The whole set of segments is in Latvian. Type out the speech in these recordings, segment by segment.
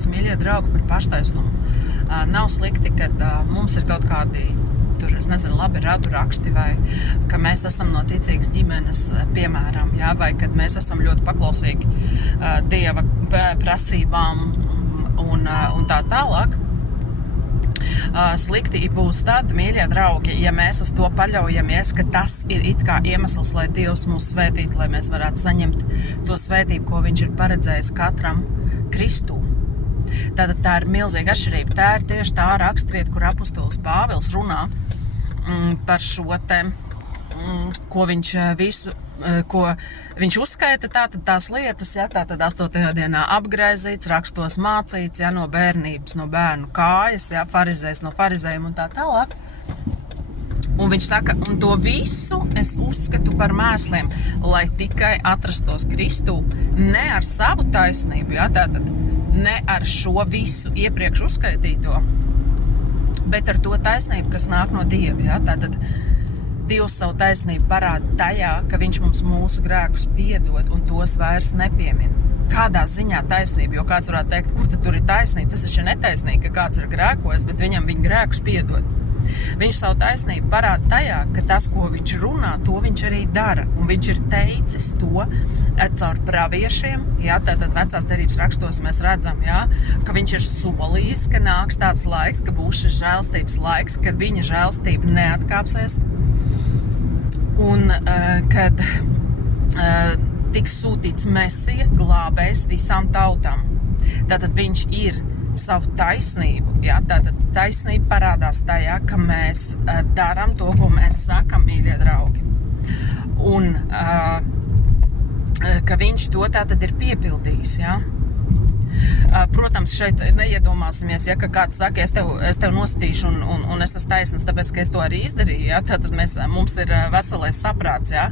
runāsim, mīļie draugi, par paštaisnumu. Nav slikti, kad mums ir kaut kādi, es nezinu, labi radu raksti, vai ka mēs esam no ticīgas ģimenes, piemēram, jā, vai kad mēs esam ļoti paklausīgi Dieva prasībām un tā tālāk. Slikti būs tad, mīļie draugi, ja mēs uz to paļaujamies, ka tas ir it kā iemesls, lai Dievs mūs svētītu, lai mēs varētu saņemt to svētību, ko viņš ir paredzējis katram Kristū. Tātad tā ir milzīga atšķirība. Tā ir tieši tā rakstvieta, kur apostols Pāvils runā par šo te, ko viņš uzskaita, tātad tās lietas, ja, tātad 8. dienā apgraizīts, rakstos mācīts, ja, no bērnības, no bērnu kājas, ja, farizējs no farizējiem un tā tālāk. Un viņš saka, un to visu es uzskatu par mēsliem, lai tikai atrastos Kristū, ne ar savu taisnību, ja, tātad ne ar šo visu iepriekš uzskaitīto, bet ar to taisnību, kas nāk no Dieva, ja, tātad Dievs savu taisnību parāda tajā, ka viņš mums mūsu grēkus piedod un tos vairs nepiemin. Kādā ziņā taisnība? Jo kāds varētu teikt, kur tur ir taisnība? Tas taču ir netaisnīgi, ka kāds ir grēkojis, bet viņam viņa grēkus piedod. Viņš savu taisnību parāda tajā, ka tas, ko viņš runā, to viņš arī dara. Un viņš ir teicis to caur praviešiem. Jā, tātad vecās derības rakstos mēs redzam, jā, ka viņš ir solījis, ka nāks tāds laiks, ka būs šis žēlstības laiks, kad viņa žēlstība neatkāpsies. Un kad tiks sūtīts Mesija, glābējs visām tautām. Tātad viņš ir savu taisnību, jā, tātad taisnība parādās tajā, ka mēs darām to, ko mēs sakam, mīļie draugi. Un ka viņš to tātad ir piepildījis, jā. Protams, šeit neiedomāsimies, ja, ka kāds saka, es tev nostīšu un es esmu taisns, tāpēc, ka es to arī izdarīju, ja, tātad mums ir veselais saprāts, ja.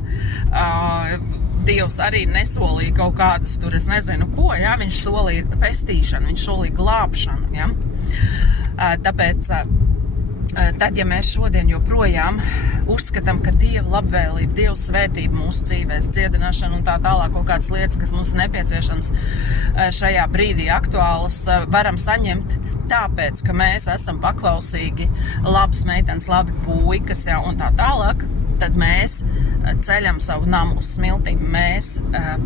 Dievs arī nesolīja kaut kādas tur, es nezinu ko, ja, viņš solīja pestīšanu, viņš solīja glābšanu, ja. Tāpēc, tad, ja mēs šodien joprojām uzskatām, ka Dieva labvēlība, Dieva svētība mūsu dzīvēs, dziedināšana un tā tālāk kaut kādas lietas, kas mums ir nepieciešams šajā brīdī aktuālas, varam saņemt tāpēc, ka mēs esam paklausīgi, labas meitenes, labi puikas, ja, un tā tālāk, tad mēs ceļam savu namu uz smiltīm, mēs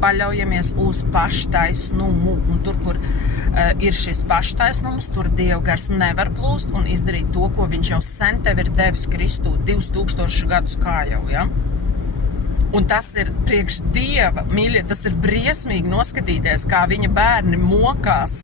paļaujamies uz paštaisnumu, un tur, kur ir šis paštaisnums, tur Dieva gars nevar plūst un izdarīt to, ko viņš jau sen tev ir devis Kristū 2000 gadus kā jau, ja? Un tas ir priekš Dieva, mīļie, tas ir briesmīgi noskatīties, kā viņa bērni mokās